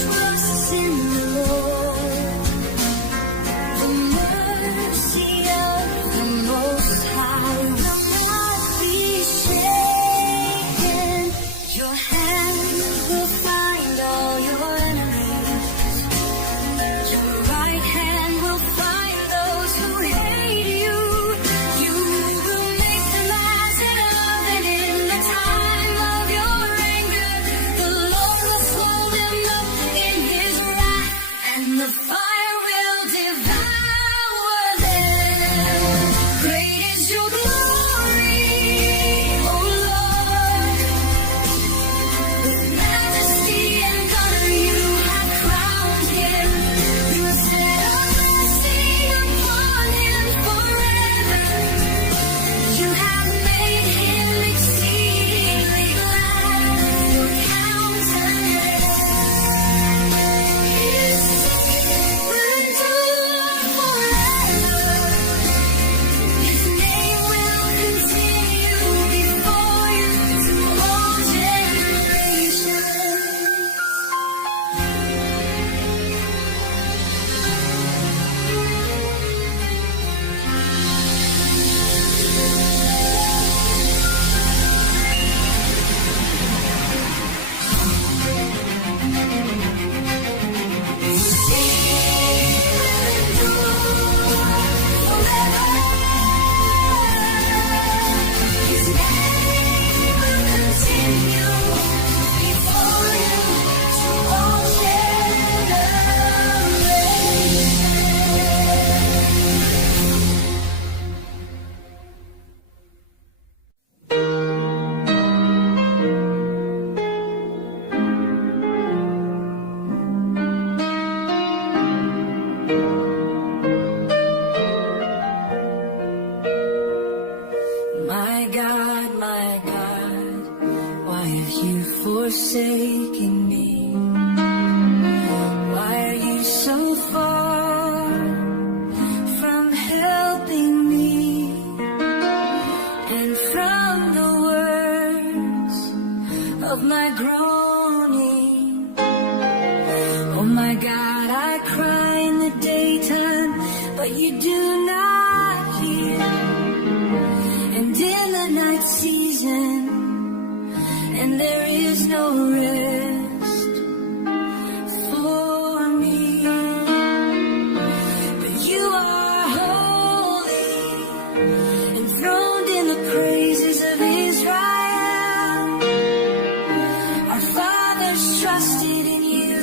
trusts in the Lord. The mercy of the Most High will not be shaken. Your hand will find all your enemies. Your right hand will find those who hate you. You will make them as an oven in the time of your anger. The Lord will swallow them up in His wrath, and the fire will devour them. Great is your glory, O Lord. With majesty and honor you have crowned Him. You have set a blessing upon Him forever. You have made Him exceedingly glad. Your countenance His name will endure forever. His name will continue before you to all generations. My God, why have you forsaken me? Why are you so far from helping me? And from the words of my groaning, oh my God, I cry in the daytime, but you do not hear. And in the night season, and there is no rest for me. But you are holy, enthroned in the praises of Israel. Our fathers trusted in you.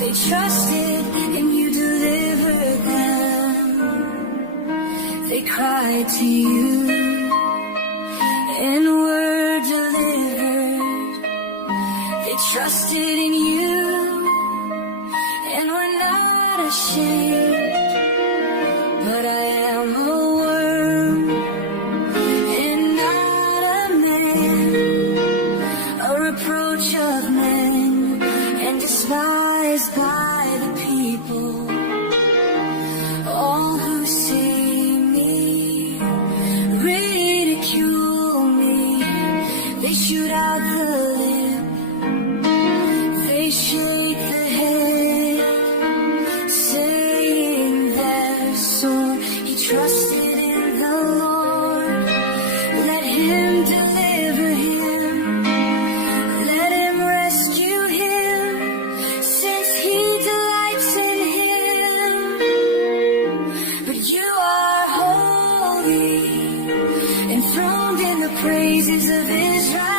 They trusted and you delivered them. They cried to you and were delivered. They trusted in you and were not ashamed. But I am a worm and not a man, a reproach of men and despised by the people. All who see me ridicule me. They shoot out the lip, they shake the head, saying their sword. He trusted in the Lord, let him deliver him, let him rescue him, since he delights in him. But you are holy, enthroned in the praises of Israel.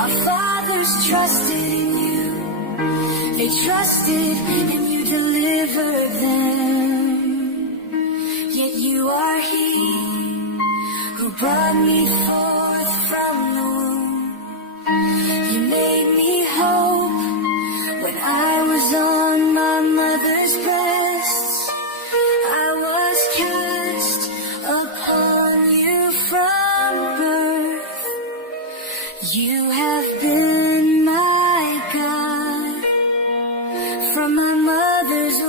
Our fathers trusted in you. They trusted and you delivered them. Yet you are He who brought me forth from the womb. You made me hope when I was on my mother's breasts. I was cast upon you from birth. You have been my God from my mother's womb.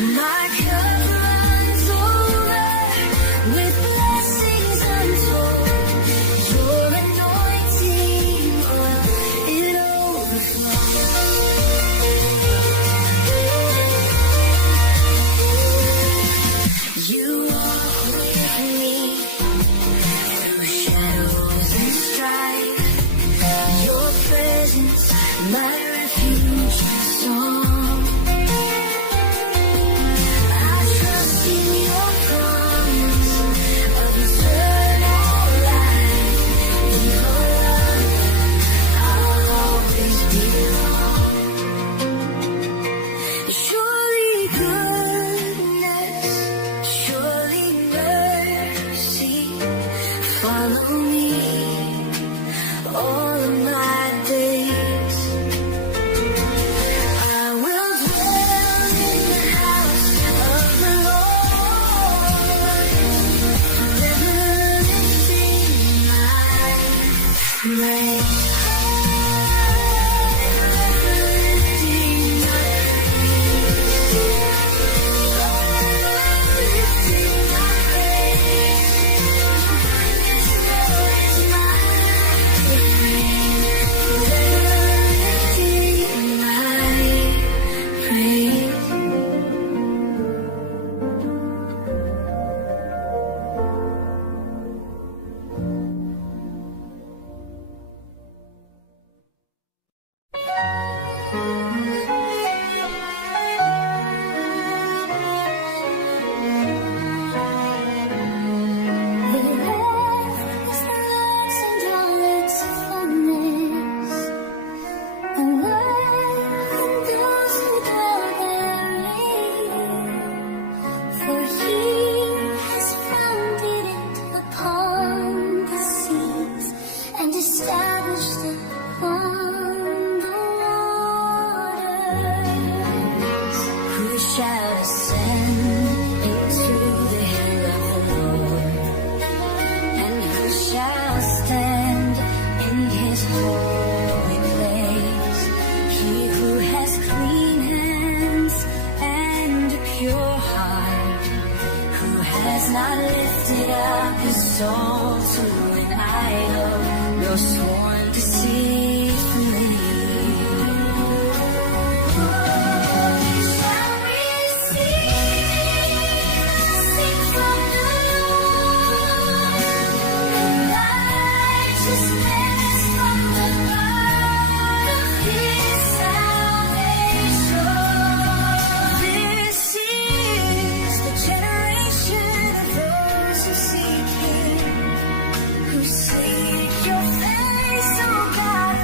My cup runs over with blessings untold. Your anointing oil, it overflows. You walk with me through shadows and strife. Your presence, my refuge and song. I trust in your promise of eternal life. In your love, I'll always belong. Surely goodness, surely mercy follow me all of my days. I will dwell in the house of the Lord, forever lifting my praise. Lifting my established upon the waters. Who shall ascend into the hill of the Lord? And who shall stand in his holy place? He who has clean hands and a pure heart, who has not lifted up his soul to an idol, nor sworn deceitfully. Shall receive, sing from the Lord, righteousness from the God of his salvation. This is the generation of those who seek him, who seek your face, oh God.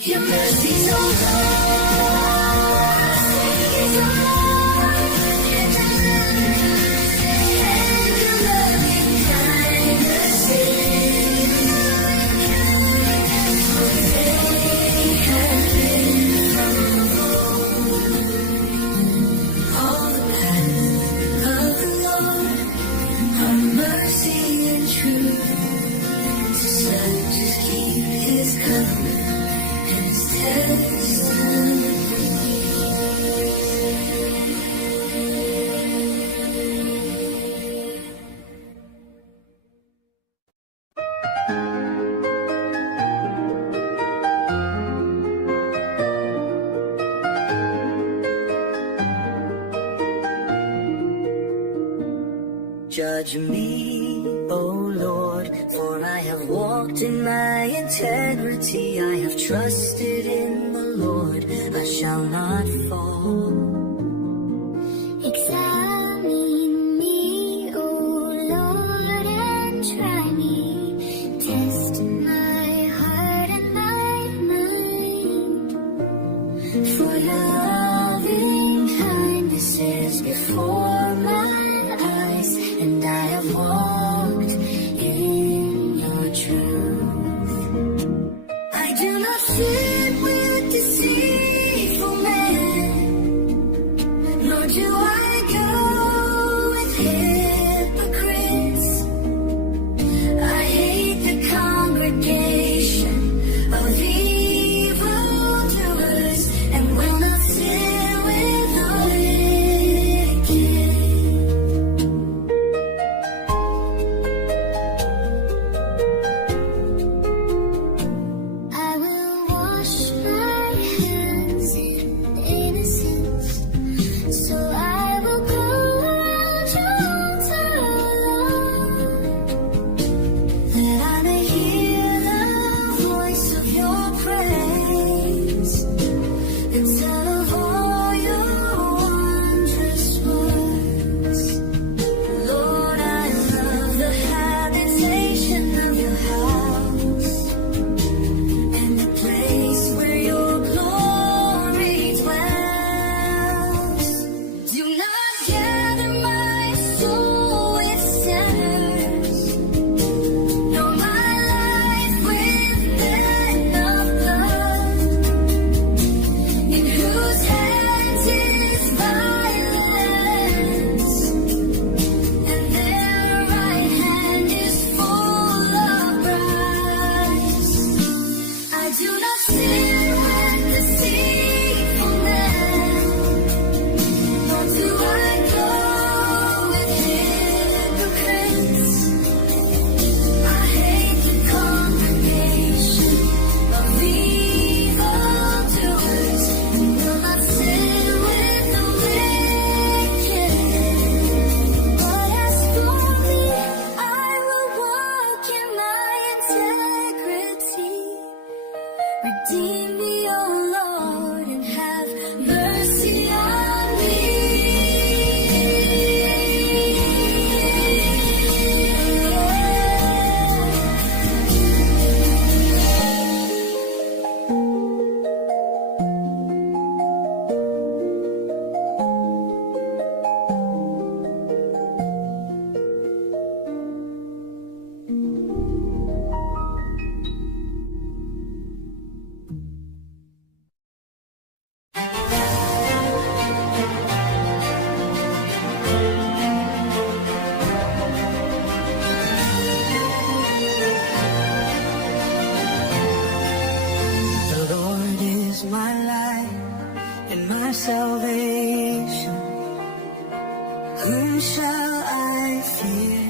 Your mercy's all Judge me, O Lord, for I have walked in my integrity. I have trusted in the Lord, I shall not fall. Examine me, O Lord, and try me. Test my heart and my mind. For your loving kindness is before my eyes, and I have walked in your truth. I do not sit with deceitful men, nor do I go with hypocrites. I hate the congregation of evildoers, and will not sit with the wicked. I will wash my hands in innocence, so I will go around your alone, That I may hear the voice of your praise, and tell of all your wondrous works. Lord, I love the habitation of your house, and the place where your glory dwells. Do not gather my soul with sinners, nor my life with men of blood, in whose hands is violence, and their right hand is full of bribes. I do not sit with deceitful men, nor do I go with hypocrites. I hate the congregation of evildoers, and will not sit with the wicked. But as for me, I will walk in my integrity. Redeem me, O Lord, and have mercy on me. The Lord is my light and my salvation. Whom shall I fear?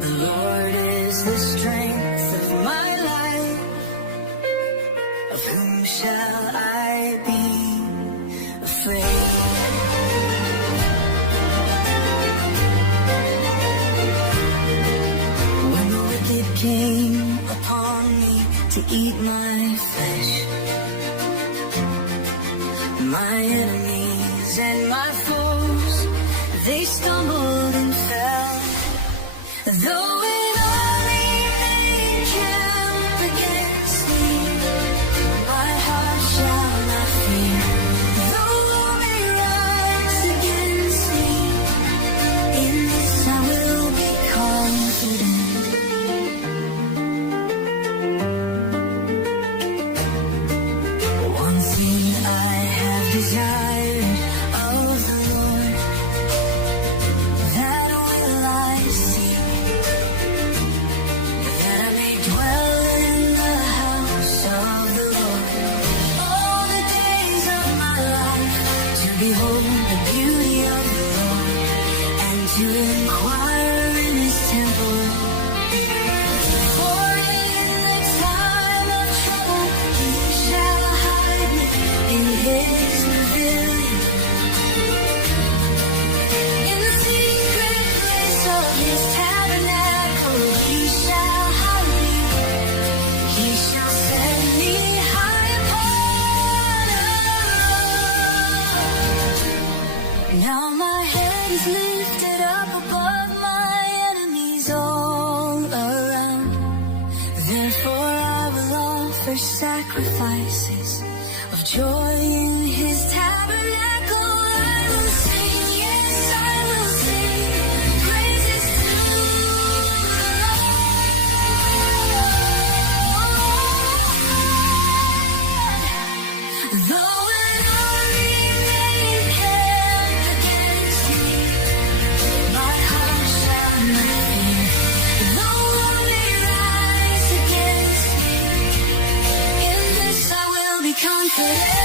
The Lord is the strength of my life. Of whom shall I be afraid? When the wicked came upon me to eat my flesh. My enemies and my foes, they stumbled and fell. Though it only may camp against me, my heart shall not fear. Though they rise against me, in this I will be confident. One thing I have desired of the Lord, that will I seek, that I may dwell in the house of the Lord all the days of my life, to behold the beauty of the Lord and to inquire in His temple. For in the time of trouble He shall hide me in His pavilion. In the secret place of His tabernacle He shall hide me. He shall set me high upon a rock. Now my head is lifted up above my enemies all around. Therefore I will offer sacrifices of joy in His tabernacle. I will sing, yes, I will sing praises to the Lord. Though an army may camp against me, my heart shall not fear. Though war may rise against me, in this I will be confident.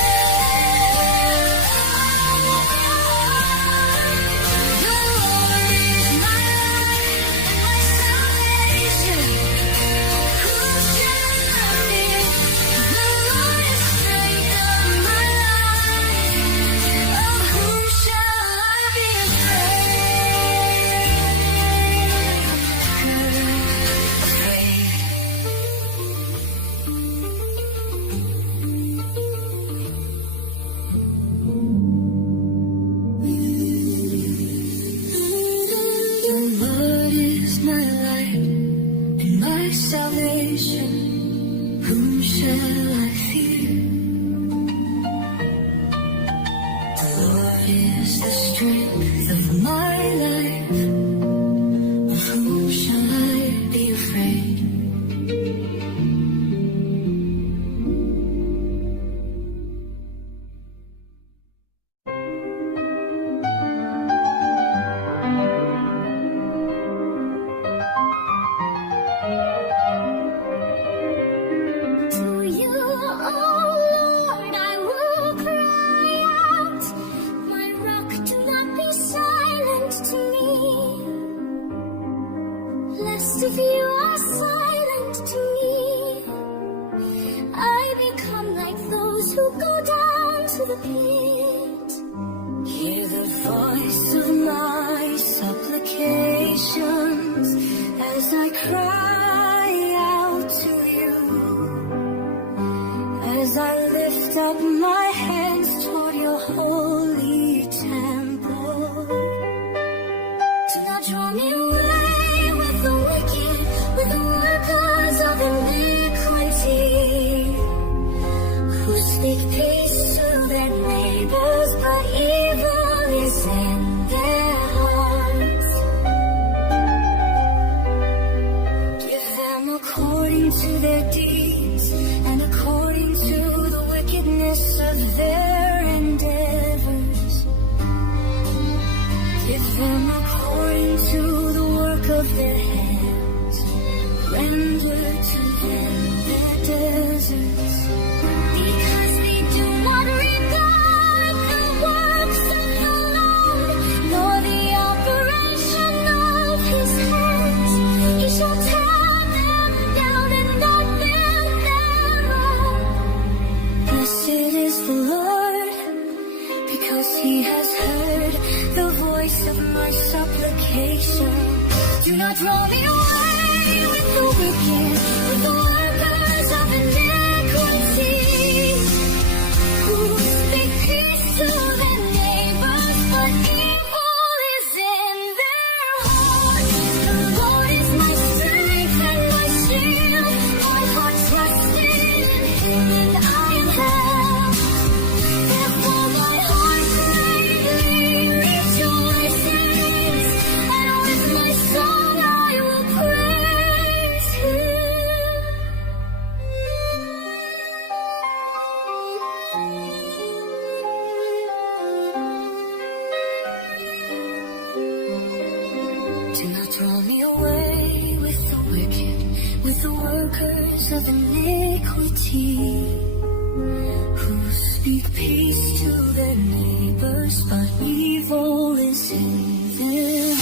The Lord is my light, my salvation. Whom shall I fear? The Lord is the strength of my life. Of whom shall I be The Lord is my light and my salvation. Whom shall I fear? The Lord is the strength of my life. Of whom shall I be afraid? To you, oh Lord, I will cry out. My rock, do not be silent to me. Lest if you are silent to me, I become like those who go down to the pit. Hear the voice of my supplications as I cry out to you, as I lift up my hands toward your holy temple. Do not draw me away with the wicked, with the workers of iniquity, who speak peace to their neighbors, but evil is in their hearts. Give them according to their deeds and according to the wickedness of their endeavors. waters of iniquity, who speak peace to their neighbors, but evil is in their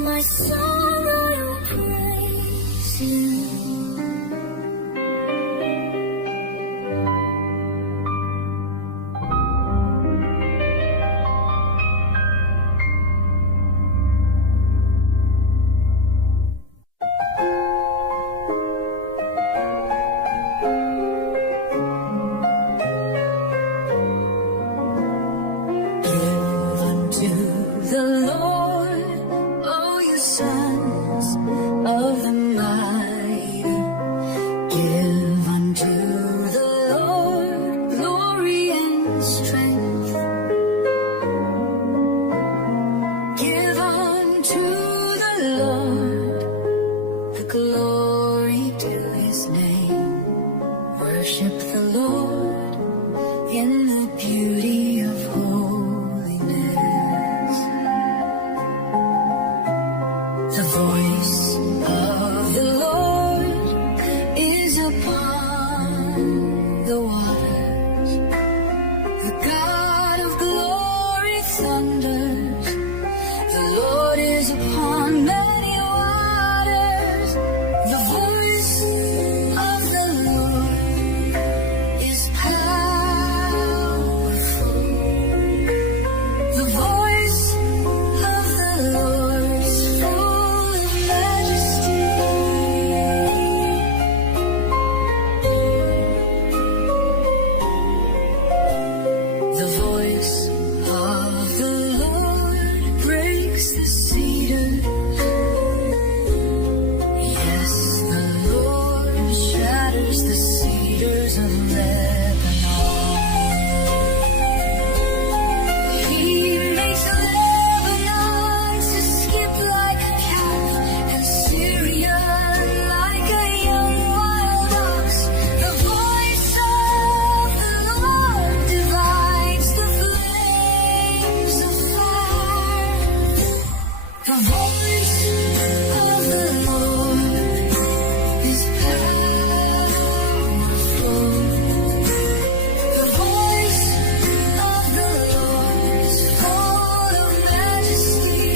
my song I'll praise you. Give unto the Lord, sons of the mighty, give unto the Lord glory and strength. Give unto the Lord the glory to his name. Worship the Lord in the beauty of holiness. The voice of the Lord is upon the waters. The God of glory thunders. The Lord is upon many waters. The voice of the Lord is powerful. The voice of the Lord is full of majesty. The voice of the Lord breaks the cedar. Yes, the Lord shatters the cedars of Lebanon. He makes Lebanon to skip like a calf, and Syria like a young wild ox. The voice of the Lord divides the flames of fire. The voice of the Lord is powerful. The voice of the Lord is full of majesty.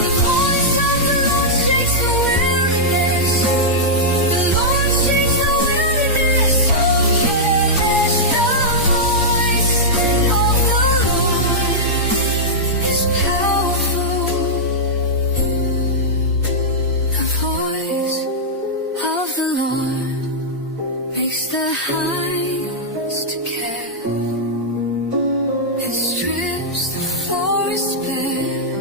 The voice of the Lord shakes the wilderness. The Lord shakes the wilderness. Yes, the voice of the Lord is powerful. The voice of the Lord makes the hinds to care, and strips the forest bare,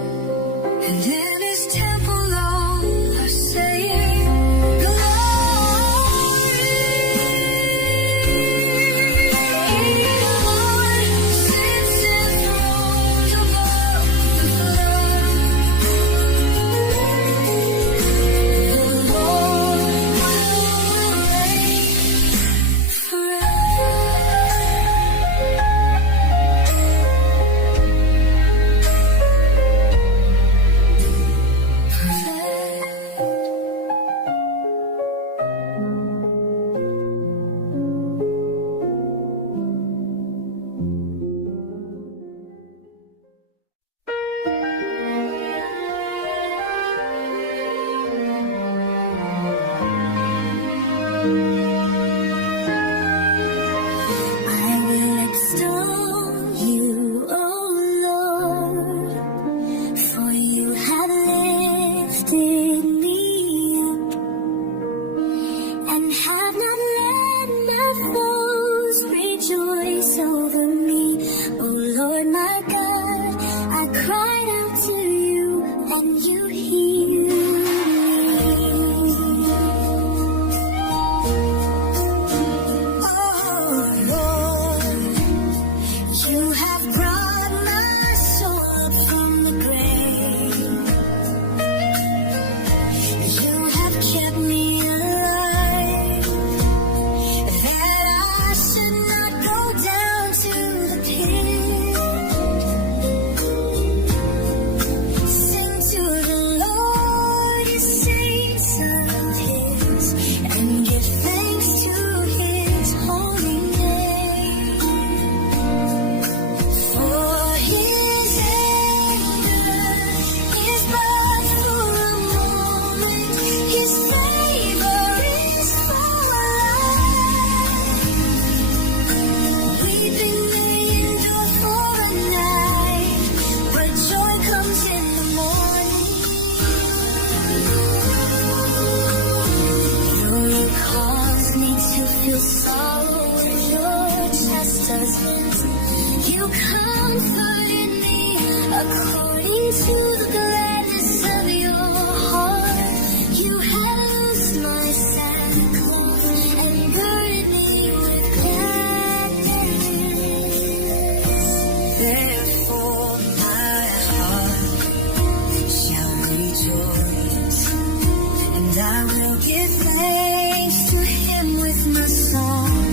and in his temple all are saying, glory. The Lord sits enthroned above the flood. The Lord will reign forever. I will extol you, O Lord, for you have lifted me up and have not let my foes rejoice over me. O Lord my God, I cried out to you and you healed me. kept me alive, that I should not go down to the pit. Sing to the Lord, you saints of His, and give thanks to His holy name. For His anger is but for a moment, His favor is for life. Weeping may endure for a night, but joy comes in the morning. Though you cause me to feel sorrow in your chastisement, you comforted me according to the gladness of your heart. You have loosed my sackcloth and girded me with gladness. Therefore my heart shall rejoice, and I will give thanks to Him with my song.